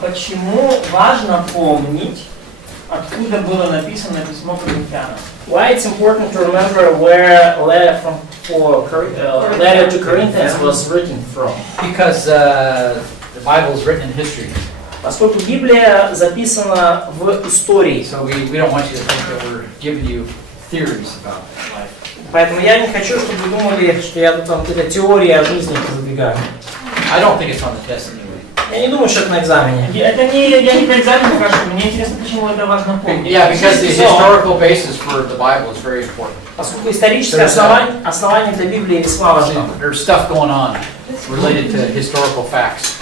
Почему важно помнить, откуда было написано письмо к Коринфянам? Why it's important to remember where letter to Corinthians was written from? Because the Bible is written in history. Поскольку Библия записана в истории. So we don't want you to think that we're giving you theories about life. Поэтому я не хочу, чтобы вы думали, что я тут вам какие-то теории о жизни задвигаю. I don't think it's on the test anyway. Я не думаю, что это на экзамене. Я не по экзамену спрашиваю, мне интересно, почему это важно помнить. Yeah, because the historical basis for the Bible is very important. Поскольку историческое основание для Библии весьма важно. There's stuff going on related to historical facts.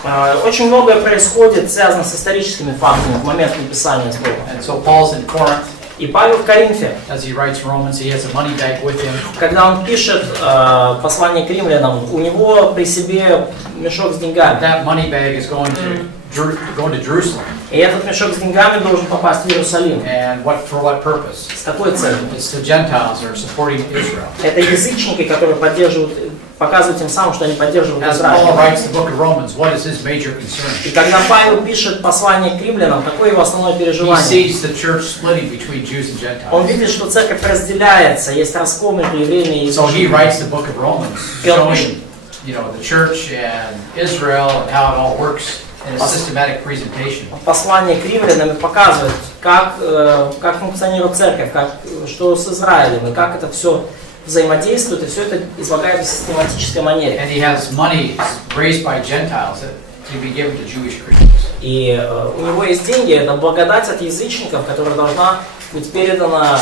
Очень многое происходит, связано с историческими фактами в момент написания слова. And so Paul's in Corinth. И Павел в Коринфе, as he writes Romans, he has a money bag with him. Когда он пишет послание к Римлянам, у него при себе мешок с деньгами. That money bag is going to Jerusalem. И этот мешок с деньгами должен попасть в Иерусалим. And for what purpose? С какой целью? It's the Gentiles who are supporting Israel. Это язычники, которые показывают тем самым, что они поддерживают Израиль. As Paul writes the book of Romans, what is his major concern? И когда Павел пишет послание к Римлянам, какое его основное He переживание? sees the church splitting between Jews and Gentiles. Он видит, что церковь разделяется, есть раскол между евреями и So he язычниками. writes the book of Romans, showing, the church and Israel and how it all works in a systematic presentation. Послание к Римлянам показывает, как функционирует церковь, что с Израилем, и как это все взаимодействует, и все это излагает в систематической манере. And he has money raised by Gentiles that to be given to Jewish Christians. И у него есть деньги, это благодать от язычников, которая должна быть передана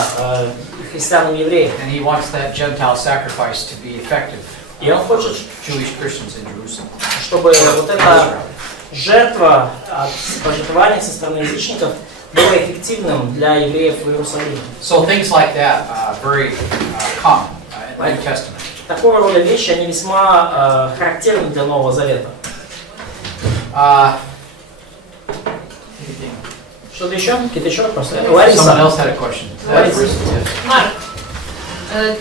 христианам-евреям. And he wants that Gentile sacrifice to be effective. И он хочет, Jewish Christians in Jerusalem. чтобы вот эта жертва от пожертвования со стороны язычников было эффективным для евреев в Иерусалиме. So things like that very common in the New Testament. Такого рода вещи, они весьма характерны для Нового Завета. Что-то еще? Какие-то еще вопросы? Someone else had a question. Марк,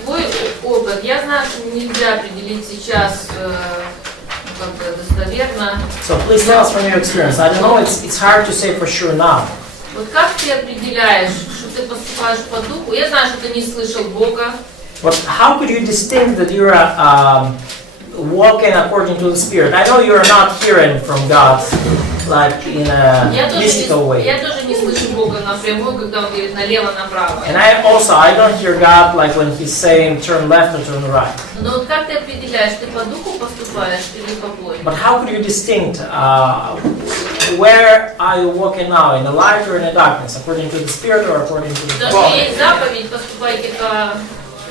твой опыт, я знаю, что нельзя определить сейчас достоверно. So please tell us from your experience. I don't know, it's hard to say for sure now. Вот как ты определяешь, что ты поступаешь по духу? Я знаю, что ты не слышал Бога. But how could you distinct that you're walking according to the Spirit? I know you're not hearing from God like in a mystical way. Я тоже не слышу Бога напрямую, когда Он говорит налево-направо. And I don't hear God like when He's saying turn left or turn right. Но вот как ты определяешь, ты по духу поступаешь или по плоти? But how could you distinct where are you walking now, in the light or in the darkness, according to the Spirit or according to the Потому что есть заповедь, поступайте по...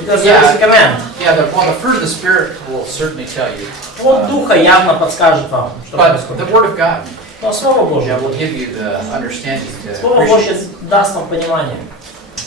Because there is a command. Yeah, the fruit of the Spirit will certainly tell you. Плод Духа явно подскажет вам, что But происходит. the Word of God Но Слово Божье. will give you the understanding to Слово Божье appreciate. даст вам понимание.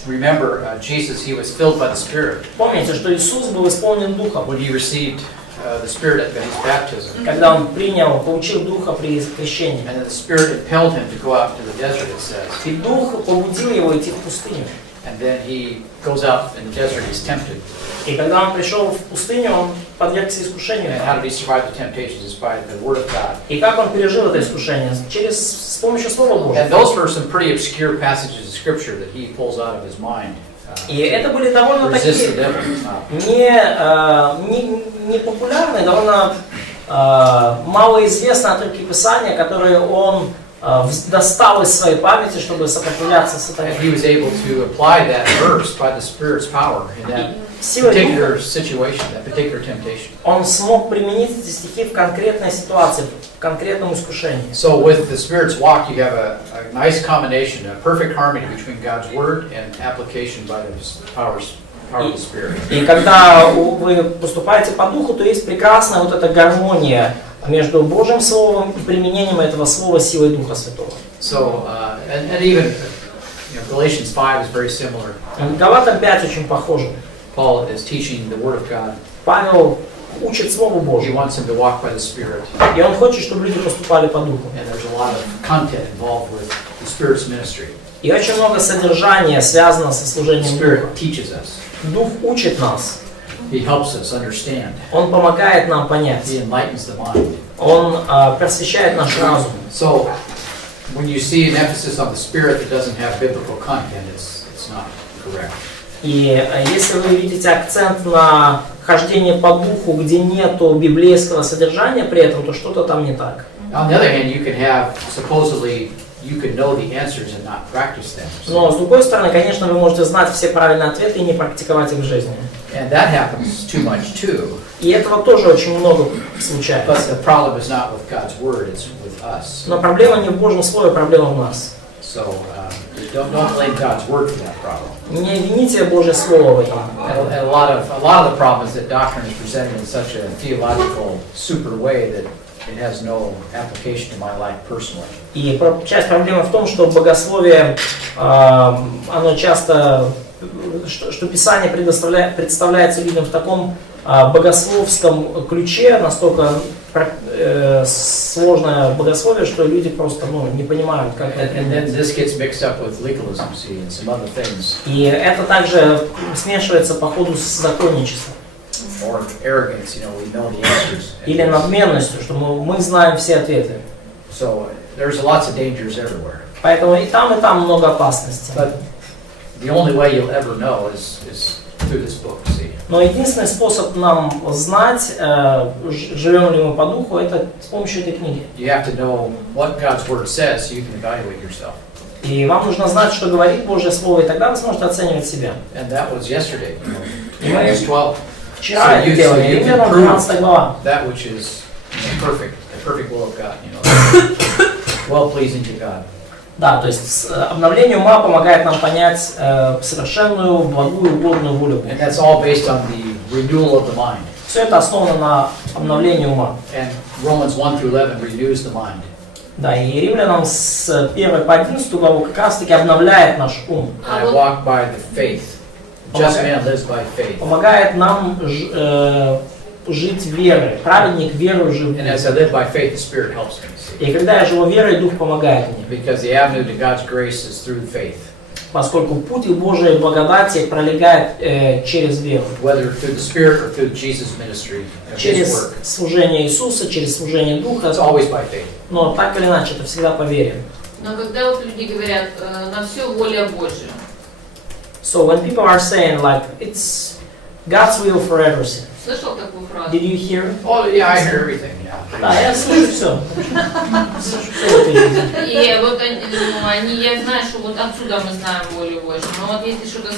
Remember, Jesus, he was filled by the Spirit Помните, что Иисус был исполнен Духом, when he received the Spirit at his baptism. когда Он получил Духа при крещении. And then the Spirit impelled him to go out into the desert, it says. И Дух побудил его идти в пустыню. And then he goes out in the desert, he's tempted. И когда он пришел в пустыню, он подвергся искушению. And how did he survive the temptations? Is by the Word of God. И как он пережил это искушение? С помощью Слова Божьего. And those were some pretty obscure passages of Scripture that he pulls out of his mind. И это были довольно такие не популярные, довольно малоизвестные отрывки Писания, которые он достал из своей памяти, чтобы сопротивляться сатане. He was able to apply that verse by the Spirit's power in that particular situation, that particular temptation. Он смог применить эти стихи в конкретной ситуации, в конкретном искушении. So with the Spirit's walk, you have a nice combination, a perfect harmony between God's Word and application by the power of the Spirit. И когда вы поступаете по Духу, то есть прекрасная вот эта гармония между Божьим Словом и применением этого Слова силой Духа Святого. So, and even Galatians 5 is very similar. Галатам 5 очень похоже. Paul is teaching the Word of God. Павел учит Слову He Божьему. wants him to walk by the Spirit. И он хочет, чтобы люди поступали по Духу. And there's a lot of content involved with the Spirit's ministry. И очень много содержания связано со служением The Духа. Spirit teaches us. Дух учит нас. He helps us understand. Он помогает нам понять. He enlightens the mind. Он просвещает наш разум. So when you see an emphasis on the Spirit that doesn't have biblical content, it's not correct. И если вы видите акцент на хождение по духу, где нету библейского содержания при этом, то что-то там не так. On the other hand, you can have, supposedly, you can know the answers and not practice them. Но с другой стороны, конечно, вы можете знать все правильные ответы и не практиковать их в жизни. And that happens too much too. И этого тоже очень много случается. But the problem is not with God's Word, it's with us. Но проблема не в Божьем Слове, проблема в нас. So don't blame God's Word for that problem. Не вините Божье Слово в этом. And a lot of the problem is that doctrine is presented in such a theological, super way that it has no application to my life personally. И часть проблемы в том, что богословие, оно часто, что Писание представляется людям в таком богословском ключе, настолько сложное богословие, что люди просто не понимают, как это. And then this gets mixed up with legalism, see, and some other things. И это также смешивается по ходу с законничеством. Or arrogance, we know the answers. Или надменностью, что мы знаем все ответы. So there's lots of dangers everywhere. Поэтому и там много опасностей. But the only way you'll ever know is through this book, see. Но единственный способ нам знать, живем ли мы по духу, это с помощью этой книги. You have to know what God's Word says so you can evaluate yourself. И вам нужно знать, что говорит Божье Слово, и тогда вы сможете оценивать себя. And that was yesterday. И мы Romans 12. вчера это делали, Римлянам 12 глава. That which is perfect, the perfect will of God, well pleasing to God. Да, то есть обновление ума помогает нам понять совершенную, благую, угодную волю Бога. And that's all based on the renewal of the mind. Все это основано на обновлении ума. And Romans 1 through 11 renews the mind. Да, и Римлянам с 1 по 11 главу как раз таки обновляет наш ум. I walk by the faith. Just man lives by faith. Помогает нам жить верой. Праведник верою живет. And as I live by faith, the Spirit helps me. И когда я живу верой, Дух помогает мне. Because the avenue to God's grace is through faith. Поскольку путь Божией благодати пролегает через веру. Whether through the Spirit or through Jesus' ministry, His Через work. служение Иисуса, через служение Духа. It's always by faith. Но так или иначе, это всегда по вере. Но когда вот люди говорят, на все воля Божья. So when people are saying like it's God's will for everything. Слышал такую фразу? Did you hear? Oh yeah, I hear everything. Yeah. Да, я слышу все. И вот они, я знаю, что вот отсюда мы знаем волю Божью, но вот если что-то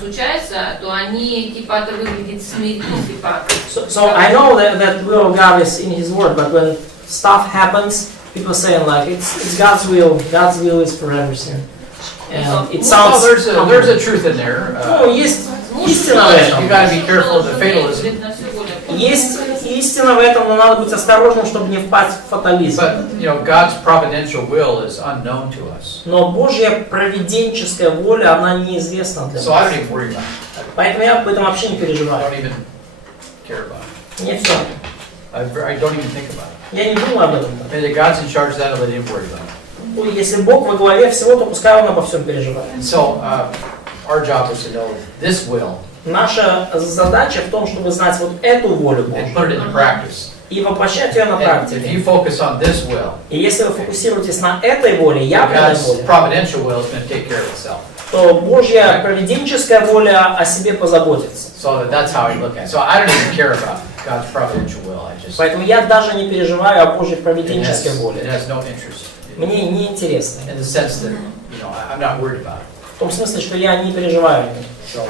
случается, то они типа это выглядит смиренно, типа. So I know that will of God is in His Word, but when stuff happens, people saying like it's God's will. God's will is for everything. And it sounds. Well, there's a truth in there. Ну, есть истина в этом. You got to be careful of the fatalism. Есть истина в этом, но надо быть осторожным, чтобы не впасть в фатализм. But God's providential will is unknown to us. Но Божья провиденческая воля, она неизвестна для So I нас. don't even worry about it. Поэтому я об этом вообще не I переживаю. don't even care about it. Мне все. I don't even think about it. Я не думаю об этом. And if God's in charge of that, I'll let Him worry about it. Ну, если Бог во главе всего, то пускай Он обо всем переживает. And so our job is to know this will Наша задача в том, чтобы знать вот эту волю and Божью put it into practice. и воплощать ее на And if практике. you focus on this will, И если вы фокусируетесь на этой воле, явной God's воле, providential will is going to take care of itself. то Божья провиденческая воля о себе позаботится. So that's how I look at it. So I don't even care about God's providential will. I just Поэтому я даже не переживаю о Божьей it провиденческой has воле. no interest Мне не интересно. in the sense that I'm not worried about it. В том смысле, что я не переживаю о ней. So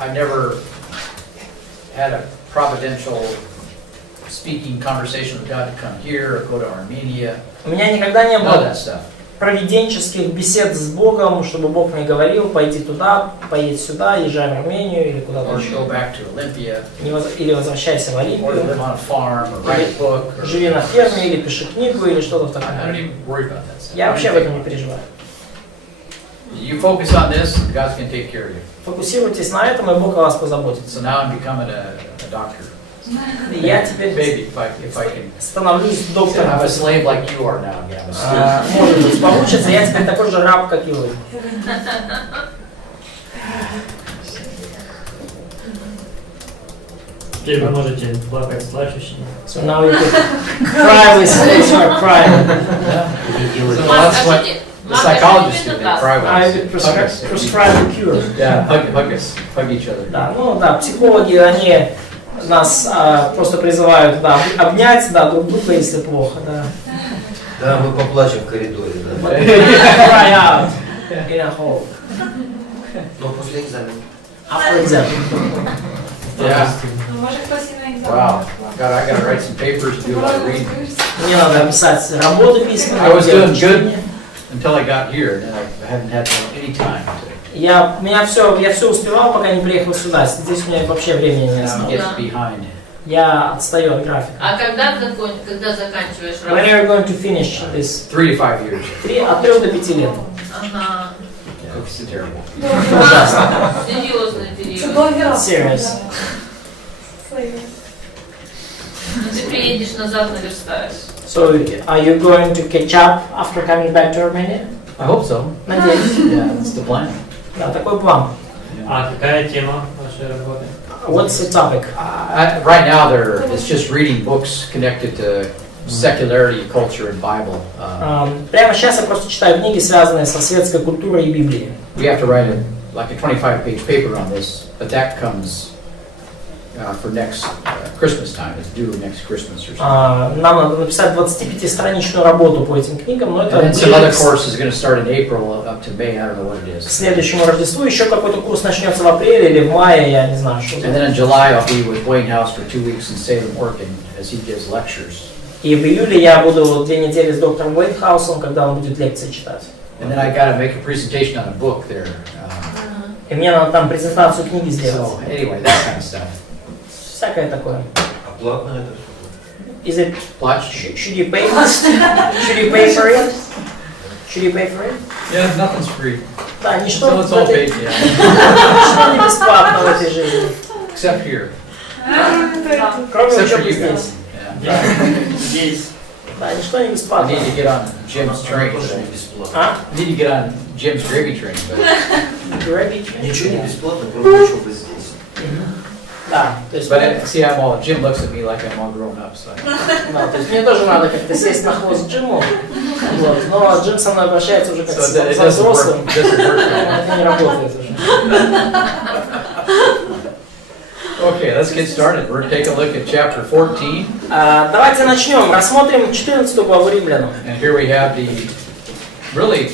I never had a providential speaking conversation with God to come here or go to Armenia. У меня никогда не None of было that stuff. провиденческих бесед с Богом, чтобы Бог мне говорил, пойди туда, поедь сюда, езжай в Армению или куда-то Or еще. go back to Olympia, Или возвращайся в or to Олимпию, live on a farm, or write a book. Or, живи на ферме, или пиши книгу, или что-то в I таком. don't even worry about that stuff. Я вообще об этом не переживаю. You focus on this, God's going to take care of you. Фокусируйтесь на этом, и Бог о вас позаботится. So now I'm becoming a doctor. И я теперь Maybe if I can. становлюсь доктором. I'm a slave like you are now. Yeah, I'm a student. Может быть, получится, я теперь такой же раб, как и вы. Теперь вы можете плакать с плачущими. So now you can cry with those who are crying. So that's what the psychologists do. They cry with I us. prescribe the cure. Yeah, hug us, hug each other. Да, ну да, психологи, они нас просто призывают, да, обнять, да, друг друга, если плохо, да. Да, мы поплачем в коридоре, да. Cry out in a hole. Но после экзамена. After exam. Yeah. Може хтось і на екзамен. Wow. God, I gotta write some papers and do a lot of reading. Мне надо писать работы письменные. I was doing делать good чтение. until I got here, and then I hadn't had any time to. Я все успевал, пока не приехал сюда. Здесь у меня вообще времени не I'm осталось. getting behind. Я отстаю от графика. А когда заканчиваешь When are работу? you going to finish this? 3 to 5 years. От 3 до 5 лет. Ага. It's terrible. Ужасно. Серьезный Це период. довгі Serious. Ты приедешь назад, наверстаешь. So, are you going to catch up after coming back to Romania? I hope so. Надеюсь. Yeah, that's the plan. Да, такой план. А какая тема вашей работы? What's the topic? Right now, it's just reading books connected to secularity, culture, and Bible. Прямо сейчас я просто читаю книги, связанные со светской культурой и Библией. We have to write like a 25-page paper on this, but that comes for next Christmas time. It's due next Christmas or something. Нам надо написать 25-страничную работу по этим книгам, но это And then some other course is going to start in April up to May. I don't know what it к is. следующему Рождеству. Еще какой-то курс начнется в апреле или в мае, я не знаю, что. And then in July, I'll be with Wayne House for 2 weeks in Salem, Oregon, as he gives lectures. И в июле я буду 2 недели с доктором Уэйтхаусом, когда он будет лекции читать. And then I got to make a presentation on a book there. И мне надо там презентацию книги сделать. So anyway, that kind of stuff. Всякое такое. А платно это что? Is it? Watch. Should you pay? Should you pay for it? Should you pay for it? Yeah, nothing's free. Да, ничто, So it's all paid, yeah. ничто не бесплатно в этой жизни. Except here. Кроме Except for учебы you здесь. guys. Yeah. Здесь. Да, ничто не I бесплатно. need to get on Jim's train. Тоже не But бесплатно. А? I need to get on Jim's gravy train. But, Ничего не бесплатно, кроме учебы здесь. Да, то есть, see, Jim looks at me like I'm all grown up. So. да, то есть мне тоже надо как-то сесть на хвост Джиму, вот, но Джим со мной обращается уже как So с it со doesn't взрослым. work. It doesn't work. Это не работает уже. Okay, let's get started. We're going to take a look at chapter 14. Давайте начнем. Рассмотрим 14 главу Римлянам. And here we have really,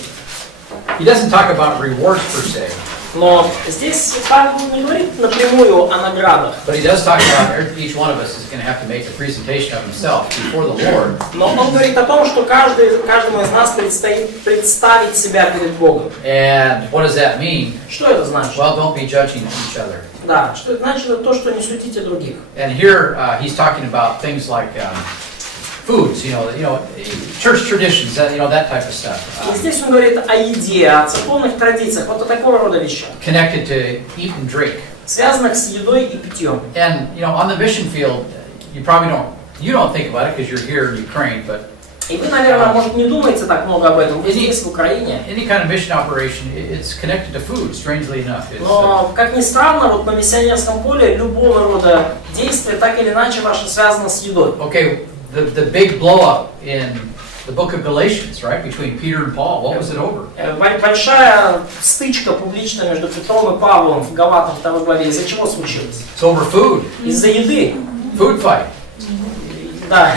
he doesn't talk about rewards per se, Но здесь Павел не говорит напрямую о наградах, but he does talk about each one of us is going to have to make a presentation of himself before the Lord. но он говорит о том, что каждому из нас предстоит представить себя перед Богом. And what does that mean? Что это значит? Well, don't be judging each other. Да, что это значит? Это то, что не судите других. And here he's talking about things like foods, church traditions, that type of stuff. И здесь он говорит о еде, о церковных традициях, вот о такого рода вещах, Connected to eat and drink. связанных с едой и питьем. And on the mission field, you probably don't think about it because you're here in Ukraine, but И вы, наверное, может, не думаете так много об этом. Вы здесь, в Украине. any kind of mission operation, it's connected to food, strangely enough. Но, как ни странно, вот на миссионерском поле любого рода действия так или иначе ваше связано с едой. Okay, the big blow up in the book of Galatians, right, between Peter and Paul, what was it over? Большая стычка публичная между Петром и Павлом в Галатам 2 главе. Из-за чего случилось? It's over food, Из-за еды. food fight. Да,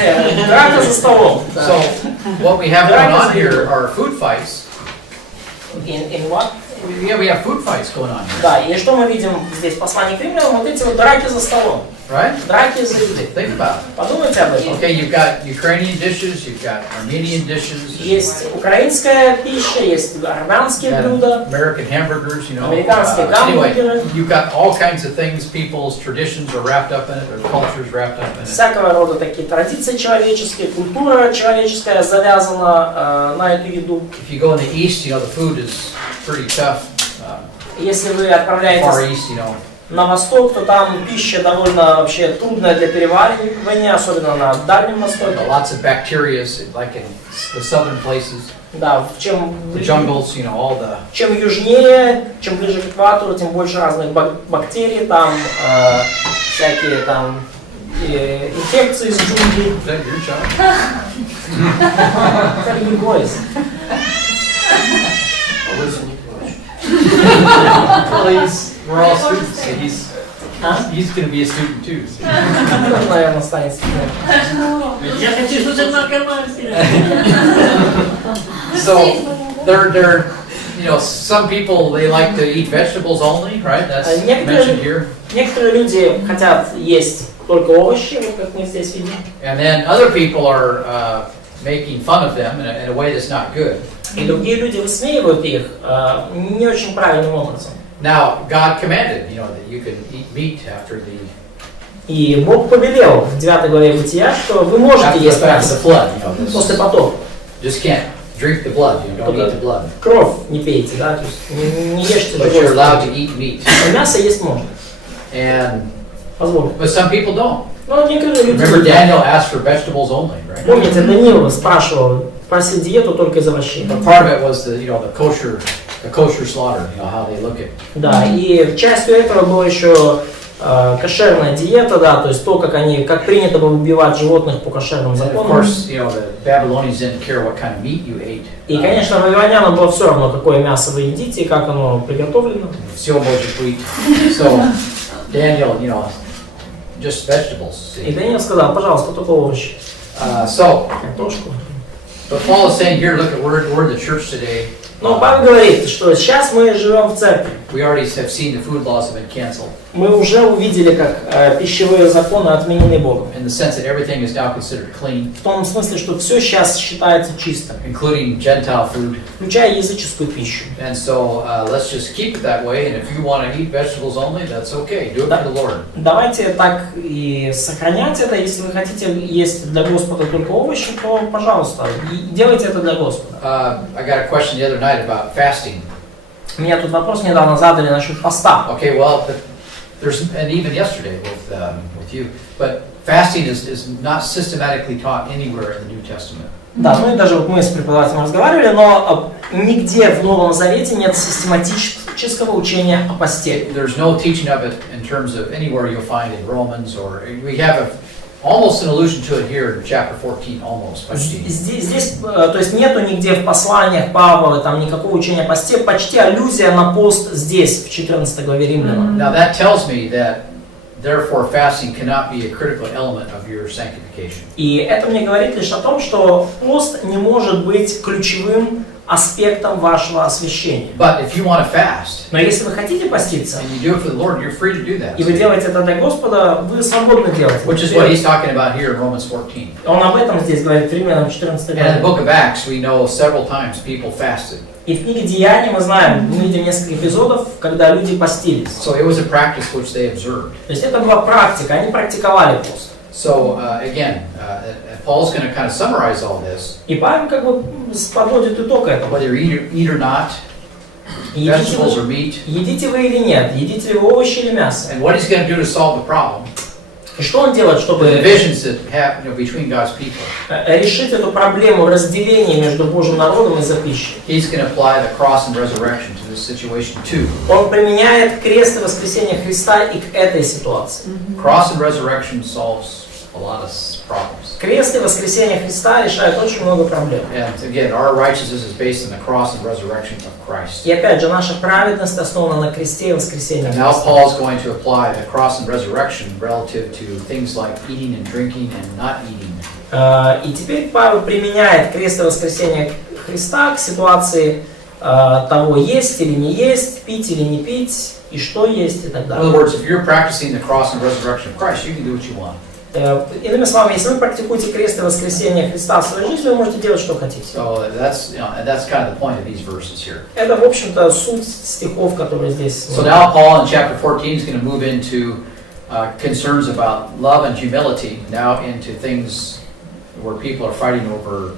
драка за столом. So what we have going on here are food fights. In what? Yeah, we have food fights going on here, Да, и что мы видим здесь в послании к Римлянам? Вот эти вот драки за столом. right? Драки за еды. Think about it. Подумайте об этом. Okay, you've got Ukrainian dishes, you've got Armenian dishes, Есть украинская пища, есть армянские and блюда. American hamburgers, Американские Anyway, гамбургеры. you've got all kinds of things, people's traditions are wrapped up in it, their cultures wrapped up in it. Всякого рода такие традиции человеческие, культура человеческая завязана на эту еду. If you go in the East, the food is pretty tough. Если вы Far отправляетесь East, на восток, то там пища довольно вообще трудная для переваривания, особенно на Дальнем Востоке. lots of bacteria, like in the southern places, Да, чем the jungles, all the чем южнее, чем ближе к экватору, тем больше разных бактерий, там всякие там инфекции из джунглей. Is that your child? Very good boys. А Лысый не плачет. Well, we're all students, so А? he's going to be a student too. So. Наверное, станет студентом. Я хочу слушать Марка Массера. So they're some people they like to eat vegetables only, right? That's mentioned here. Некоторые люди хотят есть только овощи, вот как мы здесь видим. And then other people are making fun of them in a way that's not good. И другие люди высмеивают их не очень правильным образом. Now, God commanded, that you can eat meat after И Бог повелел в 9 главе Бытия, что вы можете the есть мясо flood. после потопа. Just can't drink the blood. You don't eat the blood. Кровь не пейте, да, то есть не ешьте But you're allowed to животное. eat meat. Но мясо есть можно, And позволь. but some people don't. Но некоторые люди... Remember, Daniel asked for vegetables only, right? Помните, Даниил просил диету только из овощей. But part of it was the kosher slaughter. How they look at. Да, и частью этого была еще кошерная диета, да, то есть то, как принято было убивать животных по кошерным And of законам. course, the Babylonians didn't care what kind of meat you ate. И, конечно, вавилонянам было все равно, какое мясо вы едите и как оно приготовлено. Все может быть. So Daniel, just vegetables. И Даниил сказал, пожалуйста, только овощи. So, Картошку. but Paul is saying here, look at we're in the church today. Но Павел говорит, что сейчас мы живем в церкви. We already have seen the food laws have been canceled. Мы уже увидели, как пищевые законы отменены Богом. In the sense that everything is now considered clean, В том смысле, что все сейчас считается чистым, including Gentile food. включая языческую пищу. And so let's just keep it that way. And if you want to eat vegetables only, that's okay. Do it for the Lord. Давайте так и сохранять это. Если вы хотите есть для Господа только овощи, то, пожалуйста, делайте это для Господа. I got a question the other night about fasting. Меня тут вопрос недавно задали насчет поста. Okay, well, there's and even yesterday with you, but fasting is not systematically taught anywhere in the New Testament. Да, ну и даже вот мы с преподавателем разговаривали, но нигде в Новом Завете нет систематического учения о посте. There's no teaching of it in terms of anywhere you'll find in Romans, or we have almost an allusion to it here in chapter 14, almost. Здесь, то есть нету нигде в посланиях Павла там никакого учения о посте, почти аллюзия на пост здесь, в 14 главе Римлянам. Now that tells me that therefore fasting cannot be a critical element of your sanctification. И это мне говорит лишь о том, что пост не может быть ключевым аспектом вашего освящения. But if you want to fast, Но если вы хотите поститься, and you do it for the Lord, you're free to do that. и вы делаете это для Господа, вы свободны делать. Which is what he's talking about here in Romans 14. Он об этом здесь говорит в Римлянам 14 And in the главе. book of Acts, we know several times people fasted. И в книге Деяний мы знаем, мы видим несколько эпизодов, когда люди постились. So it was a practice which they observed. То есть это была практика, они практиковали пост. So again, Paul's going to kind of summarize all this. И Павел как бы подводит итог этому. Whether you eat or not, vegetables or meat, Едите вы или нет, едите ли вы овощи или мясо. and what he's going to do to solve the problem, И что он делает, the чтобы divisions that have between God's people. решить эту проблему разделения между Божьим народом из-за пищи? He's going to apply the cross and resurrection to this situation too. Он применяет крест и воскресение Христа и к этой ситуации. Cross and resurrection solves a lot of problems. Крест и воскресение Христа решают очень много проблем. And again, our righteousness is based on the cross and resurrection of Christ. И опять же, наша праведность основана на кресте и воскресении And now Христа. Paul's going to apply the cross and resurrection relative to things like eating and drinking and not eating. И теперь Павел применяет крест и воскресение Христа к ситуации того, есть или не есть, пить или не пить, и что есть, и так In other далее. words, if you're practicing the cross and resurrection of Christ, you can do what you want. Иными словами, если вы практикуете крест и воскресение Христа в своей жизни, вы можете делать, что хотите. So that's and that's kind of the point of these verses here. Это, в общем-то, суть стихов, которые здесь. So now Paul in chapter 14 is going to move into concerns about love and humility, now into things where people are fighting over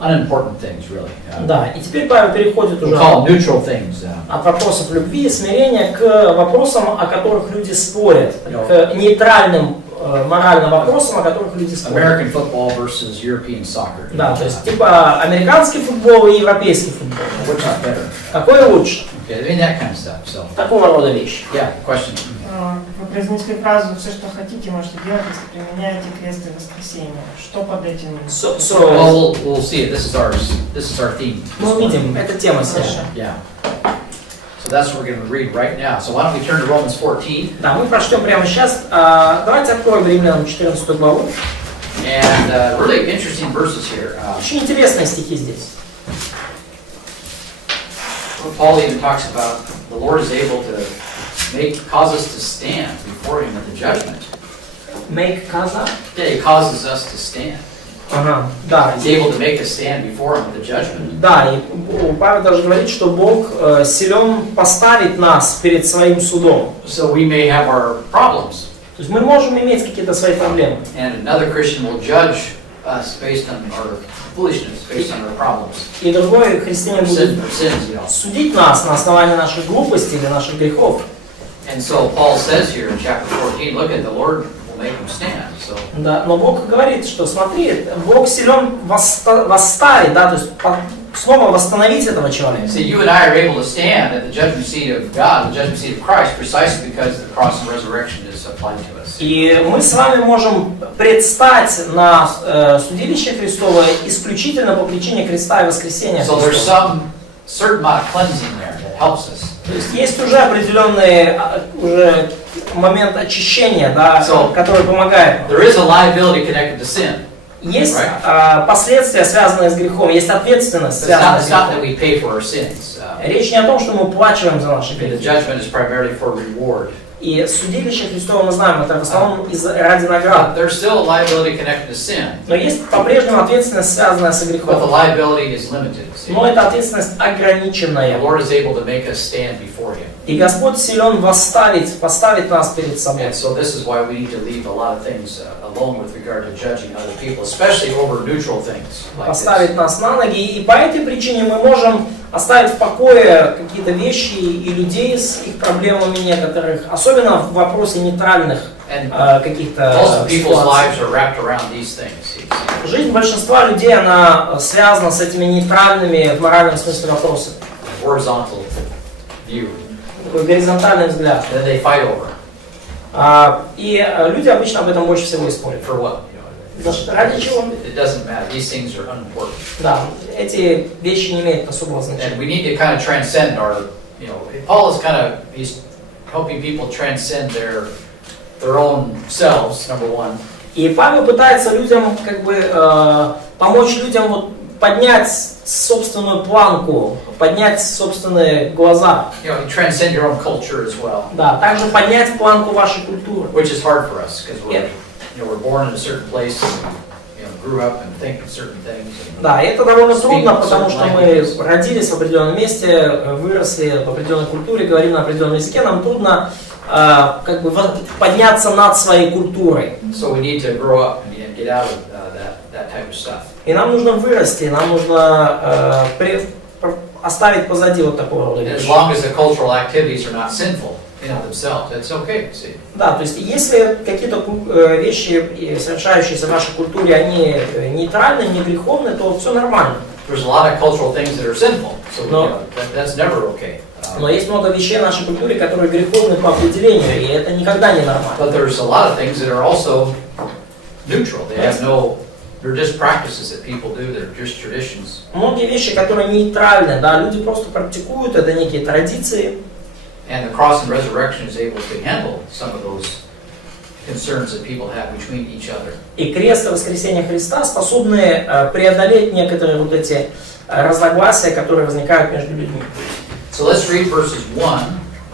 unimportant things, really. Да, и теперь Павел переходит We'll уже call them neutral things. от вопросов любви и смирения к вопросам, о которых люди спорят, к нейтральным моральным вопросам, о которых люди спорят. American football versus European soccer. Да, то есть типа американский футбол и европейский футбол. Which is better? Какой лучше? Okay, I mean that kind of stuff. So Такого рода вещи. yeah, question. Вы произнесли фразу «все, что хотите, можете делать, если применяете крест и воскресение». Что под этим? Well, we'll see it. This is our theme. Мы увидим, это тема сегодня. Yeah. So that's what we're going to read right now. So why don't we turn to Romans 14? Да, мы прочтем прямо сейчас. Давайте откроем Римлянам 14 главу. And really interesting verses here. Очень интересные стихи здесь. Paul even talks about the Lord is able to cause us to stand before Him at the judgment. Make каза? Yeah, He causes us to stand. Ага, да. He's able to make us stand before Him at the judgment. Да, и Павел даже говорит, что Бог силен поставить нас перед своим судом. So we may have our problems. То есть мы можем иметь какие-то свои проблемы. And another Christian will judge us based on our foolishness, based on our problems. И другой христианин будет Sins, you know. судить нас на основании нашей глупости или наших грехов. And so Paul says here in chapter 14, look at the Lord will make him stand. So Да, но Бог говорит, что смотри, Бог силен восставить, да, то есть снова восстановить этого человека. see, you and I are able to stand at the judgment seat of God, the judgment seat of Christ, precisely because the cross and resurrection is applied to us. И мы с вами можем предстать на судилище Христово исключительно по причине креста и воскресения So there's Христова. some certain amount of cleansing there that helps us. То есть уже определенный уже момент очищения, да, который помогает. There is a liability connected to sin. Есть последствия, связанные с грехом, есть ответственность, связанная с It's not that грехом. we pay for our sins. Речь не о том, что мы плачиваем за наши The грехи. judgment is primarily for reward. И судилище Христово мы знаем, это в основном ради наград. There's still a liability connected to sin, Но есть по-прежнему ответственность, связанная с but the грехом. liability is limited. See? Но эта ответственность The ограниченная. Lord is able to make us stand before Him. И Господь силен поставить нас перед собой. And so this is why we need to leave a lot of things alone with regard to judging other people, especially over neutral things like this. Поставить нас на ноги. И по этой причине мы можем оставить в покое какие-то вещи и людей с их проблемами некоторых, особенно в вопросе нейтральных And каких-то most people's ситуаций. lives are wrapped around these things. see. Жизнь большинства людей, она связана с этими нейтральными в моральном смысле вопросами. Horizontal view. Такой горизонтальный взгляд. And then they fight over И люди обычно об этом больше всего и спорят. for what? Ради чего? It doesn't matter. These things are unimportant. Да, эти вещи не имеют особого And значения. we need to kind of transcend our, Paul is he's helping people transcend their own selves, number one. И Павел пытается людям, помочь людям поднять собственную планку, поднять собственные глаза. You transcend your own culture as well, Да, также поднять планку вашей культуры. which is hard for us because Yeah. we're born in a certain place and grew up and think of certain things. Да, и это довольно трудно, Speak потому certain что мы languages. родились в определенном месте, выросли в определенной культуре, говорим на определенном языке, нам трудно подняться над своей культурой. So we need to grow up and get out of that type of stuff. И нам нужно вырасти, нам нужно оставить позади вот такого рода And as вещи. long as the cultural activities are not sinful in of themselves, it's okay. See. Да, то есть если какие-то вещи, совершающиеся в нашей культуре, они нейтральны, не греховны, то все нормально. There's a lot of cultural things that are sinful, so No. That's never okay. Но есть много вещей в нашей культуре, которые греховны по определению, и это никогда не нормально. But there's a lot of things that are also neutral. They're just practices that people do. They're just traditions. Многие вещи, которые нейтральны, да, люди просто практикуют, это некие традиции. And the cross and resurrection is able to handle some of those concerns that people have between each other. И крест и воскресение Христа способны преодолеть некоторые вот эти разногласия, которые возникают между людьми. So let's read verses 1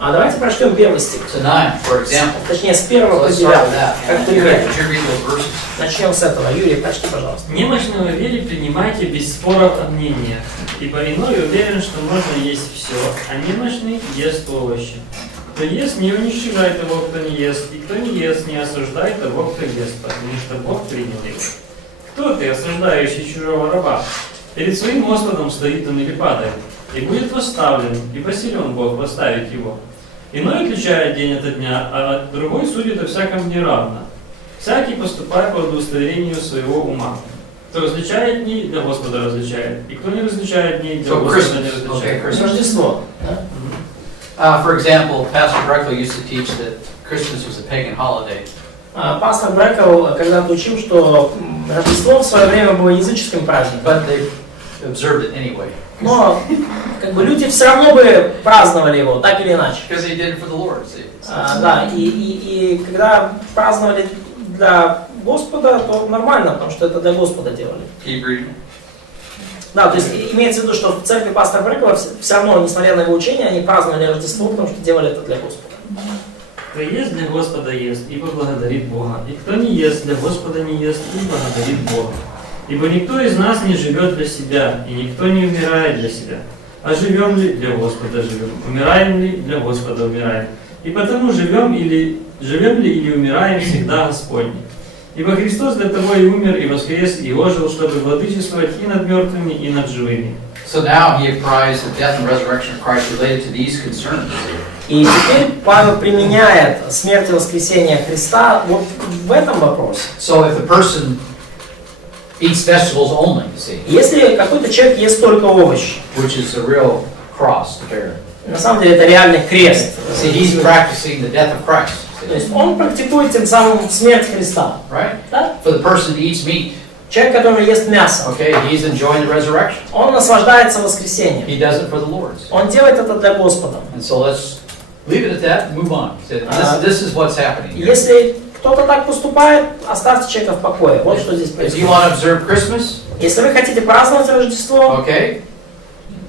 А давайте прочтем первый стих. to 9, for example. Точнее, с So 1 по let's 9. start with that. Как And пример. would you read those verses? Начнем с этого. Юрий, прочти, пожалуйста. Немощного вере принимайте без споров о мнениях, ибо иной уверен, что можно есть все, а немощный ест овощи. Кто ест, не уничтожай того, кто не ест, и кто не ест, не осуждай того, кто ест, потому что Бог принял его. Кто ты, осуждающий чужого раба? Перед своим Господом стоит он или падает, и будет восставлен, ибо силен Бог восставить его. Иной отличает день от дня, а другой судит о всяком неравно. Всякий поступает по удостоверению своего ума. Кто различает дни, для Господа различает, и кто не различает дней, для So Господа не Christmas. различает. Okay, Christmas. Рождество. For example, Pastor Greco used to teach that Christmas was a pagan holiday. Пастор Брэкл когда-то учил, что Рождество в свое время было языческим праздником. But they observed it anyway. Но как бы люди все равно бы праздновали его, так или иначе. Because they did it for the Lord. See? Да, и когда праздновали для Господа, то нормально, потому что это для Господа делали. Keep reading. Да, то есть имеется в виду, что в церкви пастора Брэкла все равно, несмотря на его учение, они праздновали Рождество, потому что делали это для Господа. Кто ест, для Господа ест, ибо благодарит Бога. И кто не ест, для Господа не ест, и благодарит Бога. Ибо никто из нас не живет для себя, и никто не умирает для себя. А живем ли, для Господа живем. Умираем ли, для Господа умираем. И потому живем ли или умираем, всегда Господни. Ибо Христос для того и умер, и воскрес, и ожил, чтобы владычествовать и над мертвыми, и над живыми. So now he applies the death and resurrection of Christ related to these concerns. И теперь Павел применяет смерть и воскресение Христа вот в этом вопросе. So if a person eats vegetables only, see, Если какой-то человек ест только овощи, which is a real cross to bear. на самом деле это реальный крест. See, he's practicing the death of Christ. То есть он практикует тем самым смерть Христа. Right? Да? For the person who eats meat, Человек, который ест мясо, okay, he's enjoying the resurrection. он наслаждается воскресением. He does it for the Lord's. Он делает это для Господа. And so let's leave it at that and move on. This is what's happening here. Если кто-то так поступает, оставьте человека в покое. Вот что здесь If you происходит. want to observe Christmas, Если вы хотите праздновать Рождество, okay,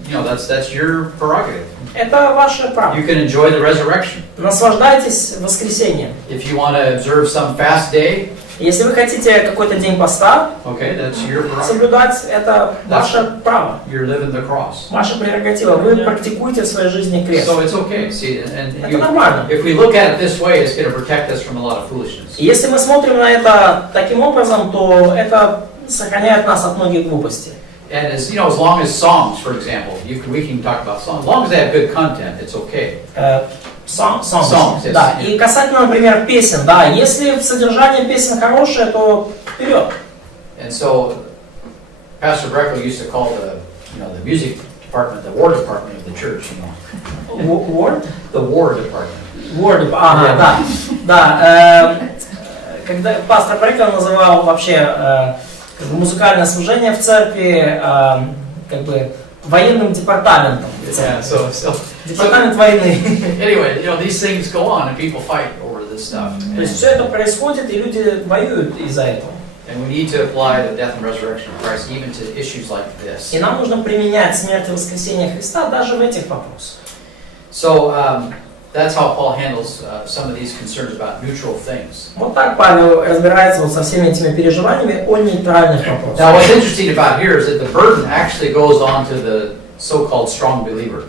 you know, that's your prerogative. это ваше право. You can enjoy the resurrection. Наслаждайтесь воскресением. If you want to observe some fast day, Если вы хотите какой-то день поста okay, that's your prerogative. соблюдать, это ваше право, You're living the cross. ваша прерогатива. Вы практикуете в своей жизни крест. So it's okay. See, and Это нормально. if we look at it this way, it's going to protect us from a lot of foolishness. И если мы смотрим на это таким образом, то это сохраняет нас от многих глупостей. And as you know, as long as songs, for example, we can talk about songs. As long as they have good content, it's okay. Songs, yes. да. И касательно, например, песен, да, если содержание песен хорошее, то вперед. And so, Pastor Breckel used to call the music department the war department of the church. You know, Word? the war department. Word, ага, да. Да. Когда пастор Брэкл называл вообще музыкальное служение в церкви как бы военным департаментом. Yeah, so Департамент войны. anyway, these things go on and people fight over this stuff. То есть все это происходит, и люди воюют из-за этого. And we need to apply the death and resurrection of Christ even to issues like this. И нам нужно применять смерть и воскресение Христа даже в этих вопросах. So that's how Paul handles some of these concerns about neutral things. Вот так Павел разбирается вот со всеми этими переживаниями о нейтральных вопросах. Now, what's interesting about here is that the burden actually goes on to the so-called strong believer.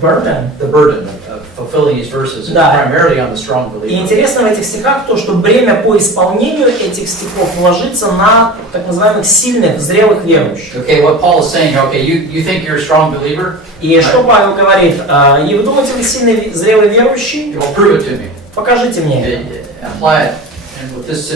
Burden. The burden of fulfilling these verses is primarily on the strong И believer. интересно в этих стихах то, что бремя по исполнению этих стихов ложится на так называемых сильных, зрелых верующих. Okay, what Paul is saying, okay, you think you're a strong believer? И что Павел говорит? И вы думаете, вы сильный, зрелый верующий? Well, prove it to me. Покажите мне. Apply it with this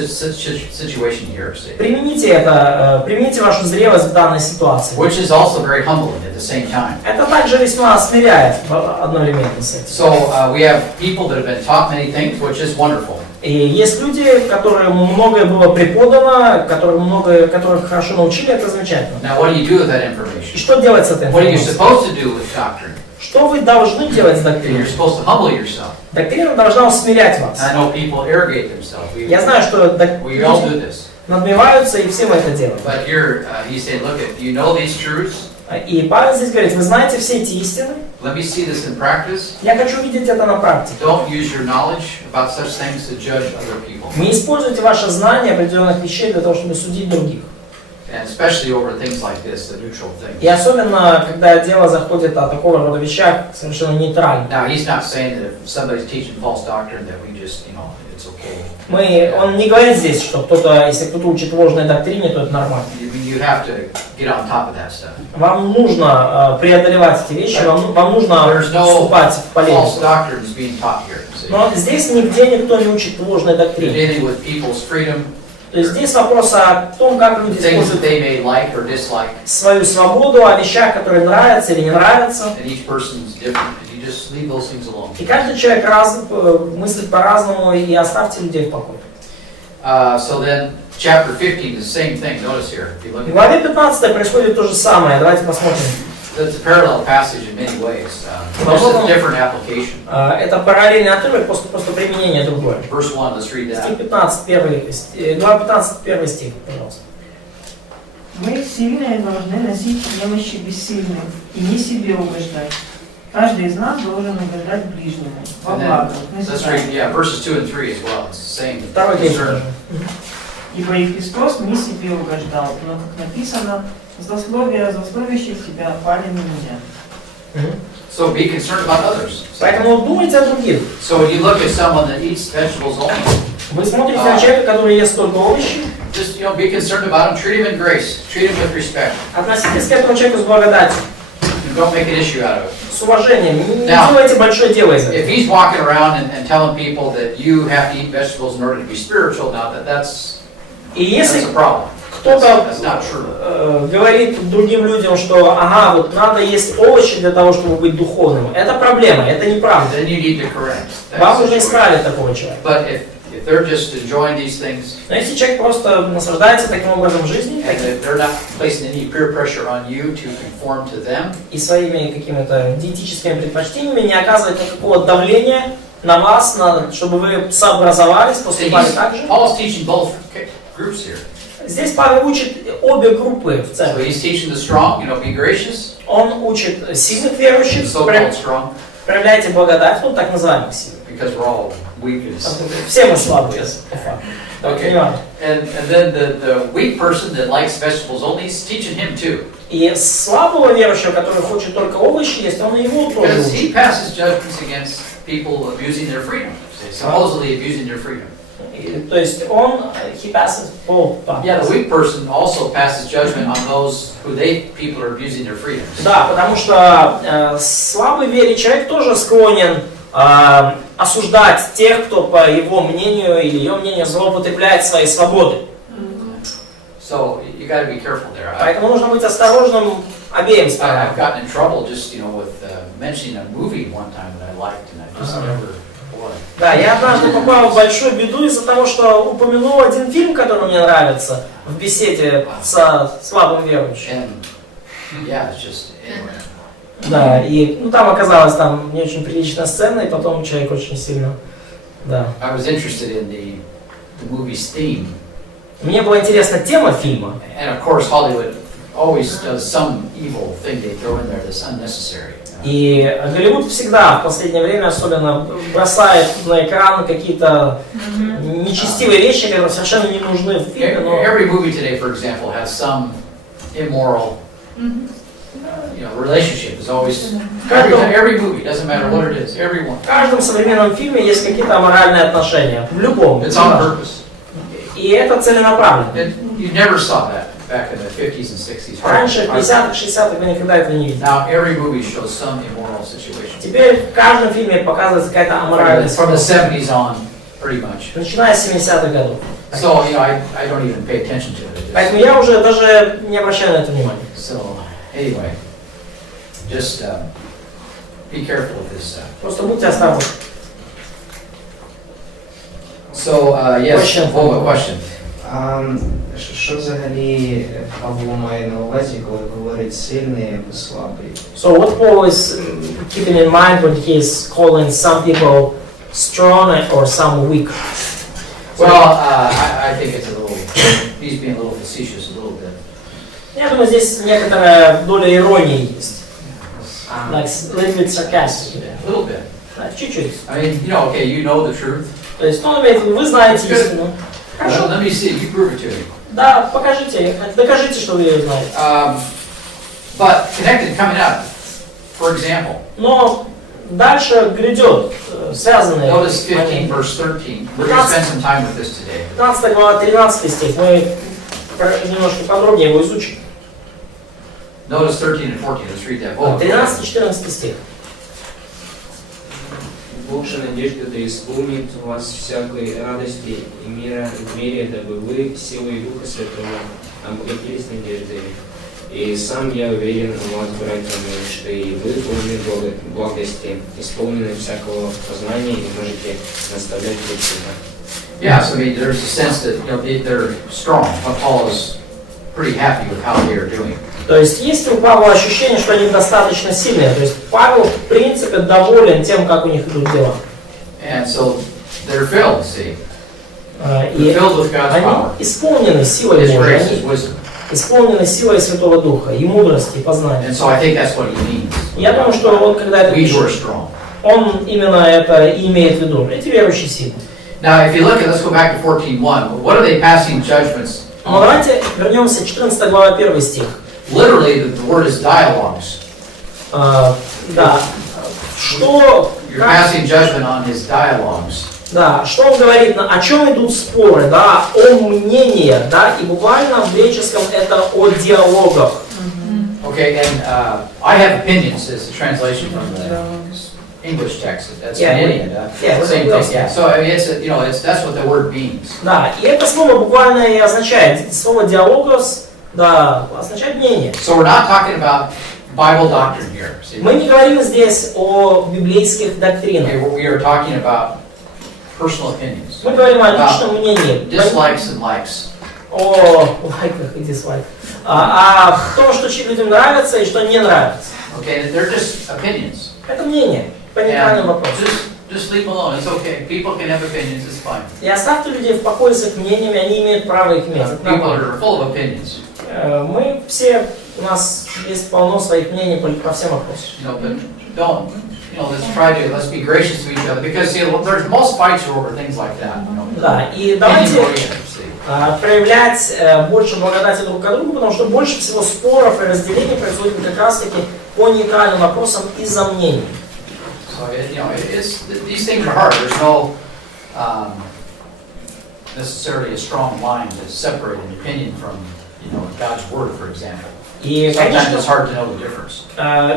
situation here, see. Примените это, примените вашу зрелость в данной ситуации. Which is also very humbling at the same time. Это также весьма смиряет одновременно с этим. So we have people that have been taught many things, which is wonderful. И есть люди, которым многое было преподано, которых хорошо научили, это замечательно. Now, what do you do with that И information? что делать с этой What are you информацией? supposed to do with doctrine? Что вы должны делать с доктриной? You're supposed to humble yourself. Доктрина должна усмирять вас. I know people arrogate themselves. Я знаю, что We all do this. надмеваются, и все мы это делаем. But here, you say, look, do you know these truths? И Павел здесь говорит, вы знаете все эти истины? Let me see this in practice. Я хочу видеть это на практике. Don't use your knowledge about such things to judge other people. Не используйте ваше знание определенных вещей для того, чтобы судить других. And especially over things like this, the neutral things. И особенно, когда дело заходит о такого рода вещах совершенно нейтральных. Now, he's not saying that if somebody's teaching false doctrine that we just, it's okay. Он не говорит здесь, что если кто-то учит ложной доктрине, то это нормально. You have to get on top of that stuff. Вам нужно преодолевать эти вещи, вам нужно вступать в полемику. False doctrines being taught here. See? Но здесь нигде никто не учит ложной You're доктрине. dealing with people's freedom. То То есть здесь вопрос о том, как люди things that используют they may like or dislike. свою свободу, о вещах, которые нравятся или не нравятся. And each person's different, and you just leave those things alone. И каждый человек мыслит по-разному, и оставьте людей в покое. So then, chapter 15 is the same thing. Notice here, if you look В at главе 15 происходит то же самое. Давайте посмотрим. it's a parallel passage in many ways. Just a different application. Это параллельный отрывок, просто применение другое. Verse 1, let's read Стих that. 15, глава 15, первый стих, пожалуйста. Мы сильные должны носить немощи бессильных и не себе угождать. Каждый из нас должен угождать ближнему, во And благо. then, let's read, verses 2 and 3 as well. It's the same Второй текст. concern. Ибо и Христос не себе угождал, но, как написано, злословие злословящих тебя пали на меня. So be concerned about others. Поэтому думайте о других. So when you look at someone that eats vegetables only, Вы смотрите на человека, который ест только овощи, just be concerned about him. Treat him in grace. Treat him with respect. относитесь к этому человеку с благодатью, And don't make an issue out of it. с уважением. Не Да. делайте большое дело из этого. If he's walking around and telling people that you have to eat vegetables in order to be spiritual, now that's И если a problem. кто-то That's not true. говорит другим людям, что ага, вот надо есть овощи для того, чтобы быть духовным, это проблема, это неправда. Then you need to correct that Вам нужно situation. исправить такого человека. But if they're just enjoying these things Но если человек просто наслаждается таким образом жизни, and that they're not placing any peer pressure on you to conform to them, и своими какими-то диетическими предпочтениями не оказывает никакого давления на вас, чтобы вы сообразовались, поступали так же. Paul's teaching both groups here. Здесь Павел учит обе группы в So церкви. he's teaching the strong, be gracious, Он учит сильных верующих, the so-called strong, проявляйте благодать, ну так называемых сильных. because we're all weak and Все мы слабые, по факту. Okay. Понимаете? And then the weak person that likes vegetables only, he's teaching him too. И слабого верующего, который хочет только овощи есть, он его тоже Because he учит. passes judgments against people abusing their freedom, supposedly abusing their freedom. То есть он, he passes, Yeah, the weak person also passes judgment on those who people are abusing their freedom. Да, потому что слабый вере человек тоже склонен осуждать тех, кто, по его мнению или ее мнению, злоупотребляет своей свободой. So you got to be careful there. Поэтому нужно быть осторожным обеим I've сторонам. gotten in trouble just with mentioning a movie one time that I liked, and I just never. Boy. Да, я однажды попал в большую беду из-за того, что упомянул один фильм, который мне нравится, в беседе со слабым верующим. And yeah, it's just anyway. Да, и там оказалась там не очень приличная сцена, и потом человек очень сильно, да. I was interested in the movie's theme, Мне была интересна тема фильма, and of course Hollywood always does some evil thing they throw in there that's unnecessary. и Голливуд всегда в последнее время особенно бросает на экран какие-то нечестивые вещи, которые совершенно не нужны в фильме, но Every movie today, for example, has some immoral, relationship. Is always every movie, doesn't matter what it is, everyone. в каждом современном фильме есть какие-то аморальные отношения, в любом. It's on purpose. И это целенаправленно. You never saw that back in the 50s and 60s. Раньше, в 50-х, 60-х, вы никогда этого не видели. Now every movie shows some immoral situation. Теперь в каждом фильме показывается какая-то аморальная From the ситуация, 70s on, pretty much. начиная с 70-х годов. So I don't even pay attention to it. Поэтому я уже даже не обращаю на это внимания. So anyway, just be careful with this stuff. Просто будьте осторожны. So yes, question. Що взагалі Павло має на увазі, коли говорить сильний або слабий? So what Paul is keeping in mind when he is calling some people strong or some weak? Well, I think it's a little, he's being a little facetious a little bit. Я думаю, здесь некоторая доля иронии есть. Like a little bit sarcastic. A little bit. Чуть-чуть. I mean, okay, you know the truth. То есть, ну, имеется в виду, вы знаете истину. Хорошо. Let me see, you prove it to me. Да, покажите, докажите, что вы ее знаете. But connected, coming up, for example, Но дальше грядет связанные notice 15 моменты. verse 13. We're going to spend some time with this today. 15 глава, 13 стих. Мы немножко подробнее его изучим. Notice 13 and 14. Let's read that. 13-14 стих. Бог же надежды да исполнит вас всякой радости и мира в мире, дабы вы силой Духа Святого обогатились надеждой. И сам я уверен у вас, братья мои, что и вы полны благости, исполнены всякого познания и можете наставлять друг друга. Yeah, so I mean, there's a sense that they're strong, but Paul is pretty happy with how they are doing. То есть есть у Павла ощущение, что они достаточно сильные. То есть Павел, в принципе, доволен тем, как у них идут дела. And so they're filled, see. И They're filled with God's они power. исполнены силой His Божией, grace, His они wisdom. исполнены силой Святого Духа, и мудрости, и познания. And so I think that's what he means. Я думаю, что он, когда это We who are пишет, strong. он именно это и имеет в виду. Эти верующие сильны. Now, if you look at, let's go back to 14:1. What are they passing judgments Но on? давайте вернемся, 14 глава, 1 стих. Literally, the word is dialogues. Да. Что, You're passing judgment on his dialogues. да, что он говорит, о чем идут споры, да, о мнении, да, и буквально в греческом это о диалогах. Okay, and I have opinions is the translation from the English text. That's Yeah, opinion. yeah, Same well, thing. Yeah. So I mean, it's that's what the word means. Да, и это слово буквально и означает, слово диалогос, да, означает мнение. So we're not talking about Bible doctrine here. See? Мы не говорим здесь о библейских доктринах. Okay, we are talking about personal opinions, Мы говорим о личном мнении, dislikes and likes. о лайках и дизлайках, о том, что людям нравится и что не нравится. Okay, they're just opinions. Это мнение по нейтральным And вопросам. just leave them alone. It's okay. People can have opinions. It's fine. И оставьте людей в покое с их мнениями, они имеют право их иметь. Это People нормально. are full of opinions. Мы все, у нас есть полно своих мнений по всем вопросам. You know, but don't. You know, let's be gracious to each other because see, there's most fights are over things like that. You know, Да, и opinion давайте oriented, see. проявлять больше благодати друг к другу, потому что больше всего споров и разделений происходит как раз-таки по нейтральным вопросам из-за мнений. So these things are hard. There's no necessarily a strong line to separate an opinion from God's word, for example. И, Sometimes конечно, it's hard to know the difference.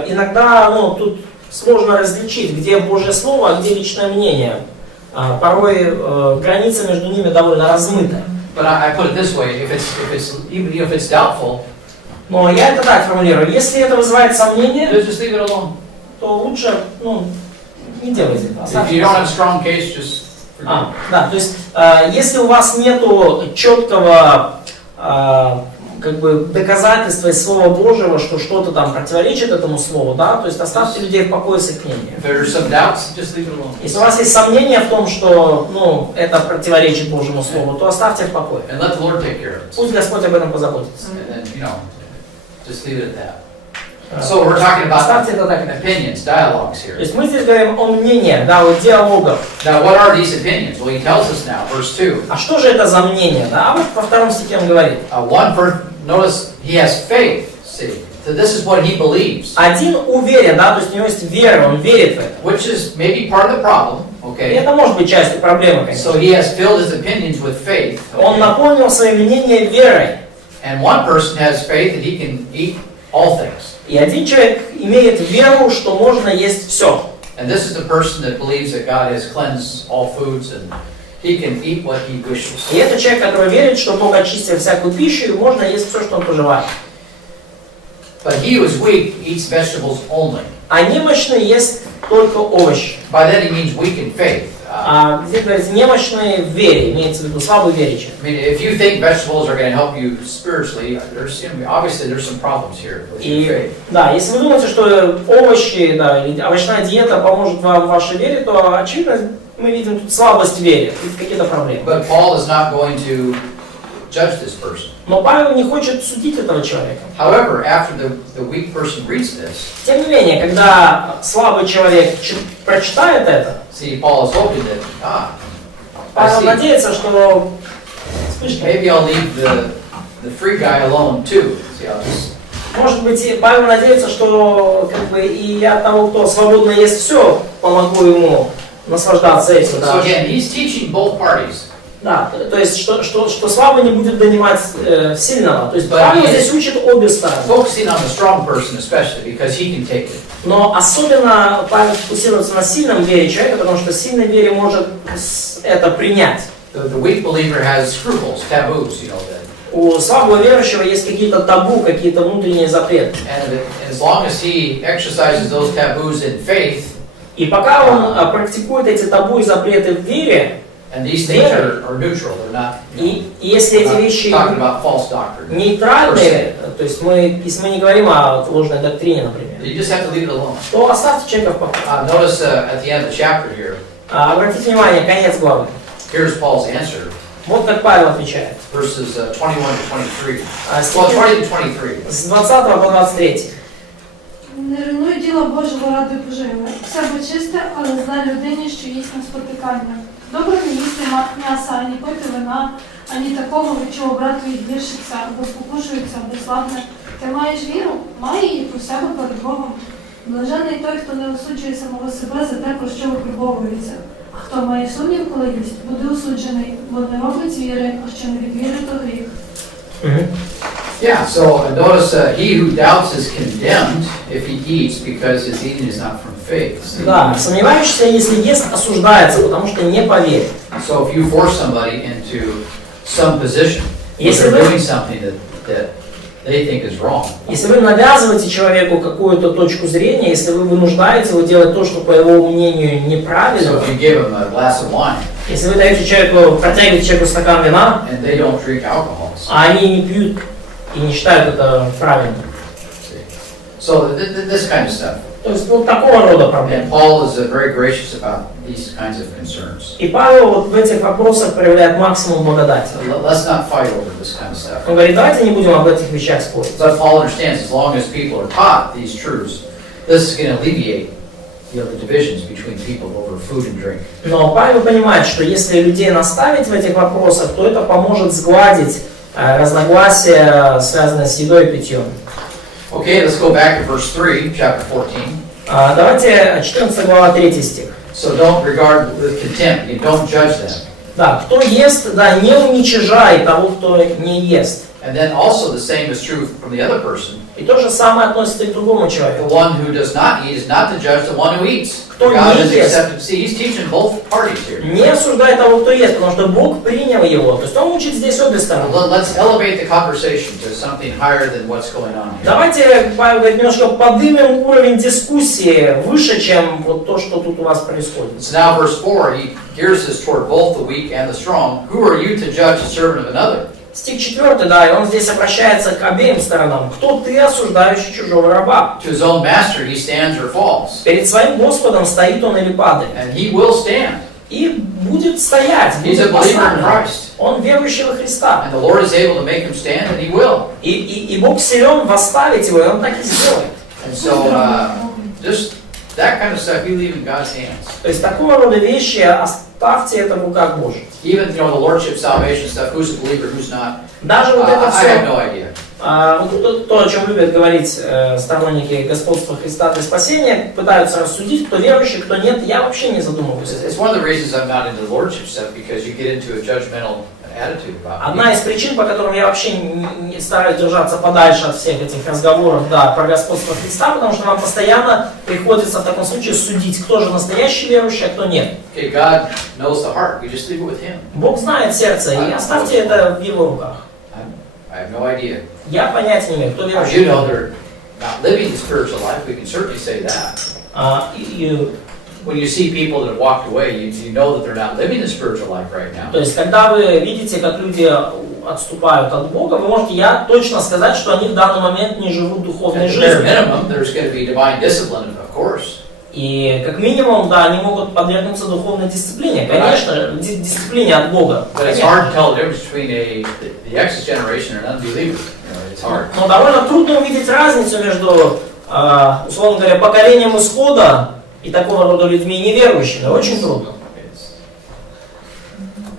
иногда тут сложно различить, где Божье Слово, а где личное мнение. Порой граница между ними довольно размытая. But I put it this way: even if it's doubtful, Но я это так формулирую. Если это вызывает сомнения, just leave it alone. то лучше, не делайте этого. If you don't have a strong case, just forget. Да, то есть, если у вас нету четкого доказательства из Слова Божьего, что что-то там противоречит этому Слову, да, то есть оставьте людей в покое с их мнением. If there's some doubts, just leave it alone. Если у вас есть сомнения в том, что это противоречит Божьему Слову, то оставьте в покое. And let the Lord take care of it. Пусть Господь об этом позаботится. And then, just leave it at that. So we're talking about Оставьте это так. opinions, dialogues То here. есть мы здесь говорим о мнениях, да, о диалогах. Now, what are these opinions? Well, he tells us now, verse 2. А что же это за мнение? Да? А вот во втором стихе он говорит. Notice he has faith. See, so this is what he believes, Один уверен, да, то есть у него есть вера, он верит в это. which is maybe part of the problem. И Okay. это может быть частью проблемы, конечно. So he has filled his opinions with faith. Он Okay? наполнил свои мнения верой. And one person has faith that he can eat all things. И один человек имеет веру, что можно есть все. And this is the person that believes that God has cleansed all foods and he can eat what he wishes. И это человек, который верит, что Бог очистил всякую пищу, и можно есть все, что он пожелает. But he who is weak eats vegetables only. А немощный ест только овощи. By that he means weak in faith. А здесь говорится немощный в вере, имеется в виду слабый верующий. I mean, if you think vegetables are going to help you spiritually, obviously there's some problems here with your И faith. да, если вы думаете, что овощи, да, или овощная диета поможет вам в вашей вере, то очевидно мы видим тут слабость в вере, тут какие-то проблемы. But Paul is not going to judge this person. Но Павел не хочет судить этого человека. However, after the weak person reads this, Тем не менее, когда слабый человек прочитает это, see, Paul is hoping that, I Павел see. надеется, что Maybe I'll leave the free guy alone too. See, I'll just, может быть, Павел надеется, что и я того, кто свободно ест все, помогу ему наслаждаться этим. so Да. again, he's teaching both parties. Да, то есть, что слабый не будет донимать сильного. То есть, Павел здесь учит обе стороны. Focusing on the strong person especially because he can take it. Но особенно Павел фокусируется на сильном вере человека, потому что сильной вере может это принять. The weak believer has scruples, taboos, that. У слабого верующего есть какие-то табу, какие-то внутренние запреты. And as long as he exercises those taboos in faith, и пока он практикует эти табу и запреты в вере, and these things are neutral, they're not. И если эти вещи нейтральные, то есть если мы не говорим о ложной доктрине, например, you just have to leave it alone. то оставьте человека в покое. Notice at the end of the chapter here. Обратите внимание, конец главы. Here's Paul's answer. Вот как Павел отвечает. Verses 21 to 23. Well, 20 to 23. С 20 по 23. Не руйнуй діло Божого ради поживи. Все бо чисте, але зле людині, що їсть на спотикання. Добре не їсти м'яса, ані пити вина, ані такого, від чого брат твій гіршиться, або спокушується, або слабне. Ти маєш віру? Май її про себе перед Богом. Блажений той, хто не осуджує самого себе за те, про що випробовується. А хто має сумнів, коли їсть, буде осуджений, бо не робить віри, а що не від віри, то гріх. Yeah, so notice he who doubts is condemned if he eats because his eating is not from faith. Да, сомневающийся, если ест, осуждается, потому что не поверит. So if you force somebody into some position, if they're doing something that they think is wrong. Если вы навязываете человеку какую-то точку зрения, если вы вынуждаете его делать то, что по его мнению неправильно, So if you give him a glass of wine, если вы даете человеку, протягиваете человеку стакан вина, and they don't drink alcohol, а они не пьют и не считают это правильным. So this kind of stuff. То есть вот такого рода проблемы. And Paul is very gracious about these kinds of concerns. И Павел вот в этих вопросах проявляет максимум благодати. Let's not fight over this kind of stuff. Он говорит, давайте не будем об этих вещах спорить. But Paul understands as long as people are taught these truths, this is going to alleviate the divisions between people over food and drink. Но Павел понимает, что если людей наставить в этих вопросах, то это поможет сгладить разногласия, связанные с едой и питьем. Okay, let's go back to verse 3, chapter 14. Давайте 14 глава 3 стих. So don't regard with contempt, you don't judge them. Да, кто ест, да, не уничижай того, кто не ест. And then also the same is true from the other person. И то же самое относится и к другому The человеку. one who does not eat is not to judge the one who eats. Кто God не has ест. accepted. See, he's teaching both parties here. Не осуждай того, кто ест, потому что Бог принял его. То есть он учит здесь обе стороны. Let's elevate the conversation to something higher than what's going on here. Давайте, Павел говорит, немножко поднимем уровень дискуссии выше, чем вот то, что тут у вас происходит. So now verse 4, he gears this toward both the weak and the strong. Who are you to judge the servant of another? Стих 4, да, и он здесь обращается к обеим сторонам. Кто ты, осуждающий чужого раба? To his own master he stands or falls. Перед своим Господом стоит он или падает. And he will stand. И будет стоять, He's a будет believer in поставлен. Christ. Он верующий во Христа. And the Lord is able to make him stand, and he will. И Бог силен восставить его, и он так и сделает. And so, just that kind of stuff you leave in God's hands. То есть такого рода вещи оставьте это в руках Божьих. Even, the lordship, salvation stuff, who's a believer, who's not, Даже вот это I have все, no idea. то, о чем любят говорить сторонники господства Христа для спасения, пытаются рассудить, кто верующий, кто нет, я вообще не задумываюсь. It's one of the reasons I'm not into the lordship stuff, because you get into a judgmental attitude about it. Одна из причин, по которым я вообще не стараюсь держаться подальше от всех этих разговоров, да, про господство Христа, потому что нам постоянно приходится в таком случае судить, кто же настоящий верующий, а кто нет. Okay, God knows the heart. We just leave it with Him. Бог знает сердце, и оставьте это в Его руках. I have no idea. Я понятия не имею, кто You верующий. know they're not living the spiritual life. We can certainly say that. То When you see people that have walked away, you know that they're not living the spiritual life right now. есть, когда вы видите, как люди отступают от Бога, вы можете точно сказать, что они в данный момент не живут духовной At the bare жизнью. minimum, there's going to be divine discipline, of course. И как минимум, да, они могут подвергнуться духовной дисциплине. Конечно, дисциплине от Бога. But it's hard to tell the difference between the X generation and an unbeliever. It's hard. Но довольно трудно увидеть разницу между, условно говоря, поколением исхода и такого рода людьми неверующими. Очень трудно.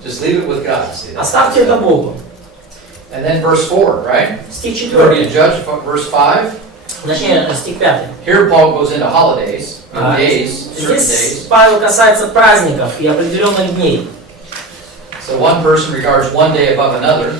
Just leave it with God. See, Оставьте это Богу. And then verse 4, right? Стих We're going to 4, judge verse 5. точнее, стих 5. Here Paul goes into holidays, days, certain Здесь days. Павел касается праздников и определенных дней. So one person regards one day above another.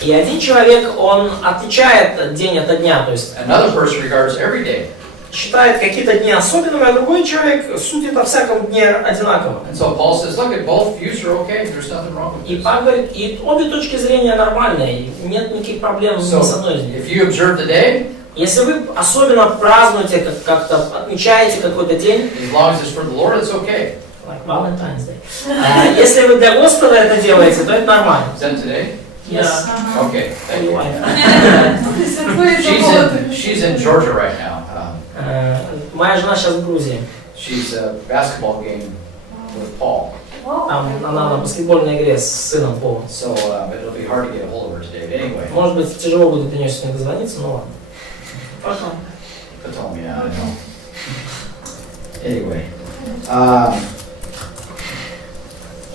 И один человек, он отличает день от дня, то есть Another person regards every day. считает какие-то дни особенными, а другой человек судит о всяком дне одинаково. And so Paul says, look, at both views are okay. There's nothing wrong with И this. Павел говорит, и обе точки зрения нормальные, и нет никаких проблем ни с одной из них. If you observe the day, Если вы особенно празднуете, как-то отмечаете какой-то день, as long as it's for the Lord, it's okay. like Valentine's Day, если вы для Господа это делаете, то это нормально. Is that today? Yes. Okay. Thank you. Wife. She's in Georgia right now. Моя жена сейчас в Грузии. She's a basketball game with Paul. Там она на баскетбольной игре с сыном Пола. So, but it'll be hard to get a hold of her today. But anyway. Может быть, тяжело будет до нее сегодня дозвониться, но ладно. Потом. Потом, yeah, I know. Anyway.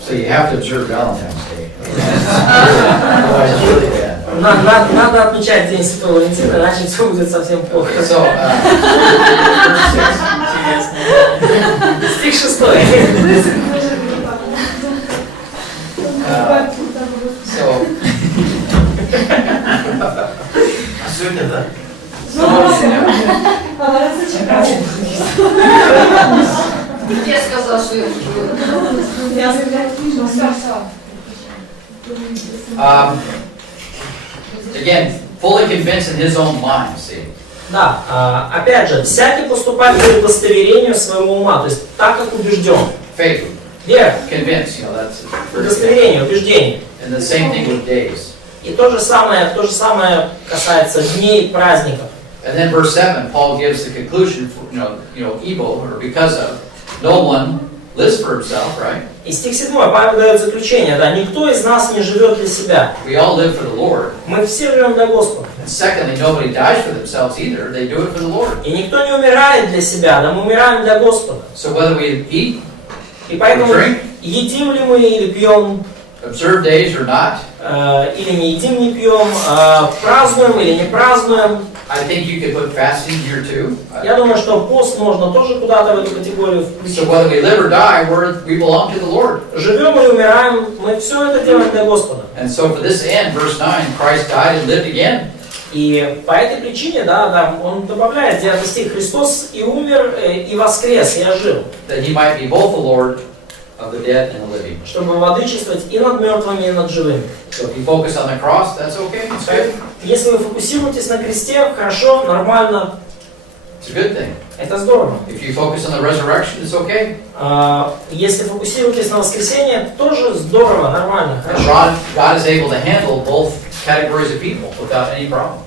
So you have to observe Valentine's Day. Otherwise it's really bad. Надо отмечать День Святого Валентина, иначе все будет совсем плохо. So, Стих 6. Сегодня, да? Я сказал, что again, fully convinced in his own mind, see. Да, опять же, всякий поступает по удостоверению своего ума, то есть так, как убежден. Faith, Вера, convinced, you know, that's удостоверение, убеждение. And the same thing with days. И то же самое касается дней праздников. And then verse 7, Paul gives the conclusion, for, evil, or because of, no one lives for himself, right? И стих 7, Павел дает заключение, да, никто из нас не живет для себя. We all live for the Lord. Мы все живем для Господа. And secondly, nobody dies for themselves either. They do it for the Lord. И никто не умирает для себя, да, мы умираем для Господа. So whether we eat, И поэтому drink, едим ли мы или пьем, observe days or not, или не едим, не пьем, празднуем или не празднуем. I think you could put fasting here too. Я думаю, что пост можно тоже куда-то в эту категорию включить. So whether we live or die, we belong to the Lord. Живем или умираем, мы все это делаем для Господа. And so for this end, verse 9, Christ died and lived again. И по этой причине, да, он добавляет 9 стих, Христос и умер, и воскрес, и ожил. That he might be both the Lord of the dead and the living. Чтобы владычествовать и над мертвыми, и над живыми. So if you focus on the cross, that's okay. It's good. Если вы фокусируетесь на кресте, хорошо, нормально, It's a good thing. это здорово. If you focus on the resurrection, it's okay. Если фокусируетесь на воскресенье, тоже здорово, нормально, And хорошо. God is able to handle both categories of people without any problem.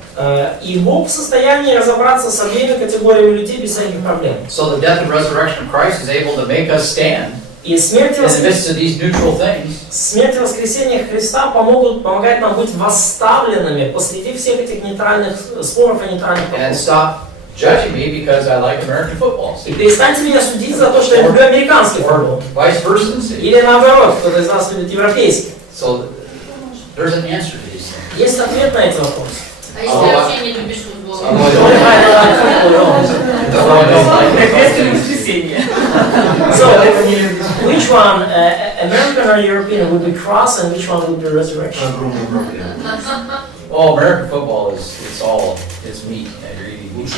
И Бог в состоянии разобраться с обеими категориями людей без всяких проблем. So the death and resurrection of Christ is able to make us stand И смерть и in the midst of these neutral things. смерть и воскресение Христа помогает нам быть восставленными посреди всех этих нейтральных споров и нейтральных And вопросов. stop judging me because I like American football. И перестаньте меня судить за то, что я люблю американский футбол. Or vice versa. See? Или наоборот, кто-то из нас любит европейский. So there's an answer to these things. Есть ответ на эти вопросы. А если вообще не любишь футбол? So, which one, American or European, would be cross, and which one would be resurrection? Oh, American football it's meat. You're eating meat.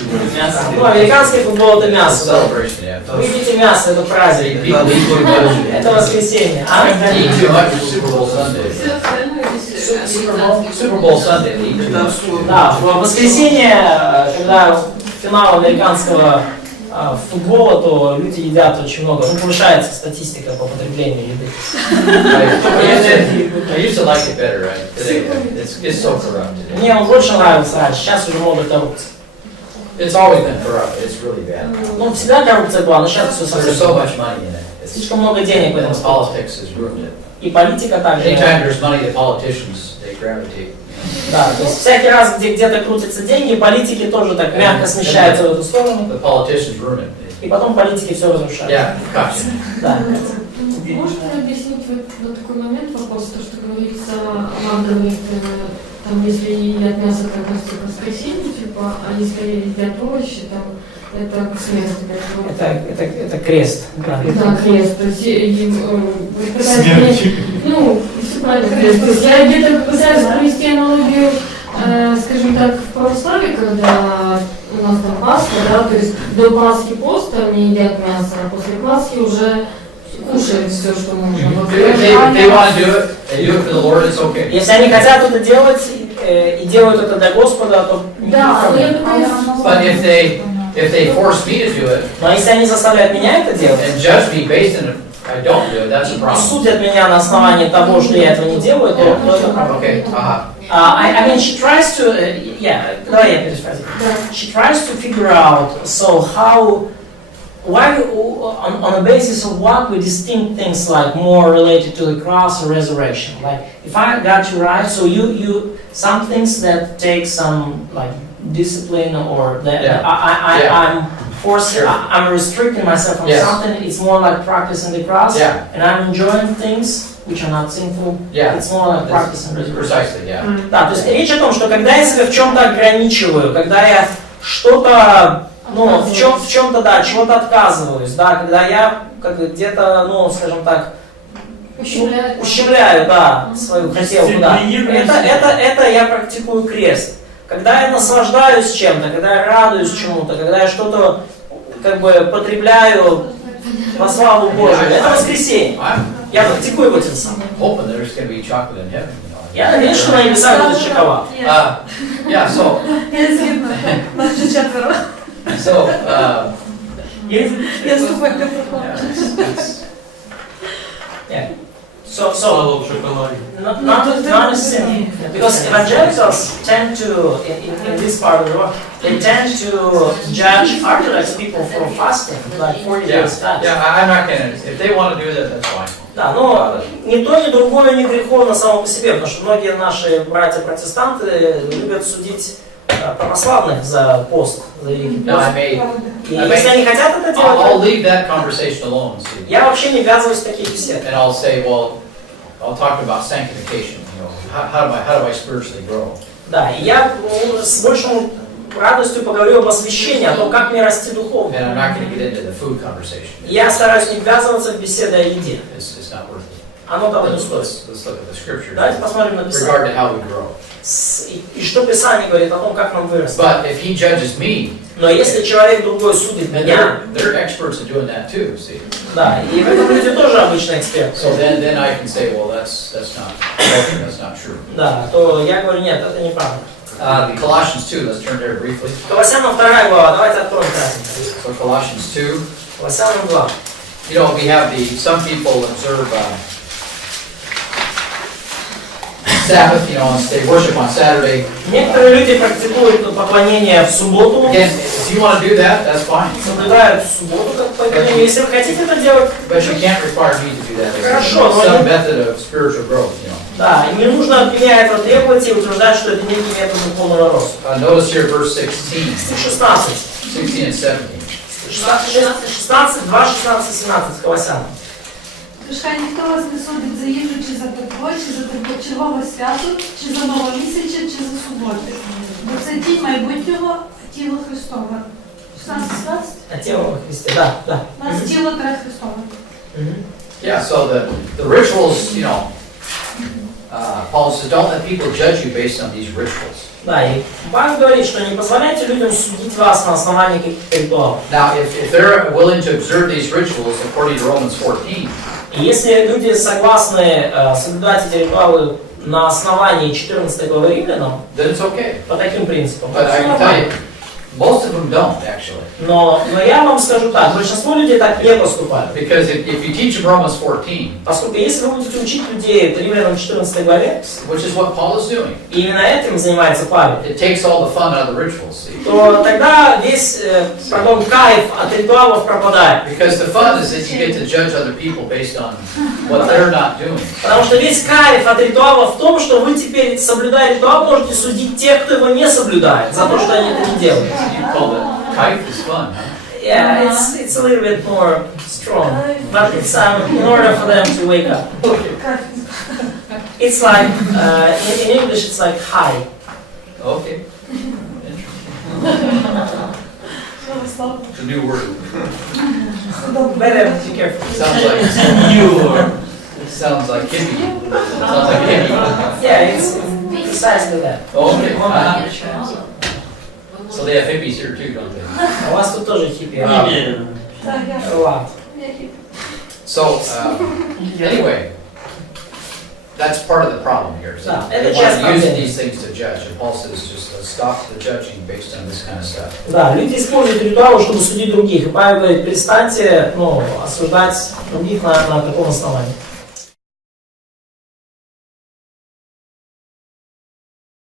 Ну, американский футбол это It's a мясо. celebration, yeah. Вы едите мясо, это праздник. People eat too much. Это воскресенье. А? Eat too much for Super Bowl Sunday. Super Bowl Sunday, they eat too much. Да, в воскресенье, когда финал американского футбола, то люди едят очень много. Ну, повышается статистика по потреблению еды. I used to like it better, right? Today, it's so corrupt today. Мне он больше нравился раньше, сейчас уже мода коррупция. It's always been corrupt. It's really bad. Ну, всегда коррупция была, но сейчас все There's совсем. so much money in it. Слишком много денег в этом спорте. Politics has ruined it. И политика также. Anytime there's money, the politicians, they gravitate. Да, то есть всякий раз, где-то крутятся деньги, политики тоже так мягко смещаются в эту сторону. The politicians ruin it. И потом политики все разрушают. Yeah, gotcha. Да. Можете объяснить вот такой момент, вопрос, то, что говорится, вам говорит, там, если едят мясо, то относится к воскресенью, типа, а если едят овощи, там, это к смерти. Это крест. Да, да, крест. То есть, когда, ну, полностью правильно. То есть я где-то пытаюсь провести аналогию, скажем так, в православии, когда у нас там Пасха, да, то есть до Пасхи пост, там не едят мясо, а после Пасхи уже кушают все, что можно. If they want to do it, they do it for the Lord, it's okay. Если они хотят это делать и делают это для Господа, то Да, но я пытаюсь... But if they force me to do it но если они заставляют меня это делать, and judge me based on it, I don't do it, that's a и problem. судят меня на основании того, что я этого не делаю, то это проблема. Okay, I mean, she tries to, давай я переспросим. She tries to figure out, so how, why, on the basis of what we distinct things like more related to the cross or resurrection. Like, if I got you right, so you some things that take some like discipline or that I'm forced, Sure. I'm restricting myself from Yes. something. It's more like practicing the cross, Yeah. and I'm enjoying things which are not sinful. Yeah. It's more like practicing resurrection. precisely, yeah. Да, то есть речь о том, что когда я себя в чем-то ограничиваю, когда я что-то, ну, в чем-то, да, чего-то отказываюсь, да, когда я как бы где-то, ну, скажем так, ущемляю, да, свою хотелку, да. Это я практикую крест. Когда я наслаждаюсь чем-то, когда я радуюсь чему-то, когда я что-то как бы потребляю во славу Божию, это воскресенье. Я практикую этим самым. Hoping there's going to be chocolate in heaven. Я надеюсь, что на небесах будет шоколад. Yeah, so, Я згідна. Нас же четверо. so, Я слухаю для проходу. Yeah. So Слава в шоколаде. not necessarily, because evangelicals tend to, in this part of the world, they tend to judge Orthodox people for fasting, like 40 yeah, days fast. I'm not going to, if they want to do that, that's fine. Да, но ни то, ни другое не греховно само по себе, потому что многие наши братья-протестанты любят судить православных за пост, за Великий No, пост. И если они хотят это I'll делать, leave that conversation alone, see. я вообще не ввязываюсь в такие беседы. And I'll say, well, I'll talk about sanctification, you know, how do I spiritually grow? Да, и я с большим радостью поговорю об освящении, о том, как мне расти духовно. And I'm not going to get into the food conversation. Я стараюсь не ввязываться в беседы о еде. It's not worth it. Оно того не стоит. Let's look at the scripture. Давайте посмотрим на With Писание. regard to how we grow. И что Писание говорит о том, как нам вырасти. But if he judges me, Но если человек другой судит and меня, they're experts at doing that too, see. да, и в этом люди тоже обычно эксперты. So then I can say, well, that's not true. Да, то я говорю, нет, это неправда. The Colossians 2, let's turn there briefly. Колоссянам 2 глава, давайте откроем кратенько. So Colossians 2, Колоссянам 2. you know, we have some people observe Sabbath, you know, and they worship on Saturday. Некоторые люди практикуют поклонение в субботу, Again, if you want to do that, that's fine. соблюдают субботу как поклонение. Если вы хотите это делать, But you can't require me to do that. It's Хорошо, но some не- method of spiritual growth, you know. да, и не нужно от меня этого требовать и утверждать, что это некий метод духовного роста. Notice here verse 16, Стих 16. 16 and 17. 16, 2, 16, 17, Колоссянам. Тож хай ніхто вас не судить за їжу, чи за питво, чи за чергове свято, чи за новомісяча, чи за суботи. Бо це тінь майбутнього, а тіло Христове. 16-17? А тело во Христе, да, да. У нас тіло тре Христове. Yeah, so the rituals, you know, Paul says, don't let people judge you based on these rituals. Да, и Павел говорит, что не позволяйте людям судить вас на основании каких-то ритуалов. Now, if they're willing to observe these rituals according to Romans 14, И если люди согласны соблюдать эти ритуалы на основании 14 главы Римлянам, then it's okay. по таким принципам, But I всё can tell нормально. you, most of them don't, actually. Но я вам скажу так, большинство людей так не поступают. Because if you teach them Romans 14, Поскольку если вы будете учить людей в Римлянам 14 главе, which is what Paul is doing, и именно этим занимается Павел, it takes all the fun out of the rituals, see? то тогда весь кайф от ритуалов пропадает. Because the fun is that you get to judge other people based on what they're not doing. Потому что весь кайф от ритуала в том, что вы теперь, соблюдая ритуал, можете судить тех, кто его не соблюдает, за то, что они это не делают. You call it kite is fun, huh? Yeah, it's a little bit more strong, but it's in order for them to wake up. It's like in English, it's like high. Okay. It's a new word. Better be careful. Sounds like New word. Sounds like hippie. Sounds like hippie. Yeah, it's precisely that. Okay. So they have hippies here too, don't they? У вас тут тоже хиппи. Не верю. Так, я Ладно. хіп. So, anyway, that's part of the problem here. So Yeah, they and want just to use something. these things to judge, and Paul says just stop the judging based on this kind of stuff. Да, люди используют ритуалы, чтобы судить других. И Павел говорит, перестаньте осуждать других на таком основании.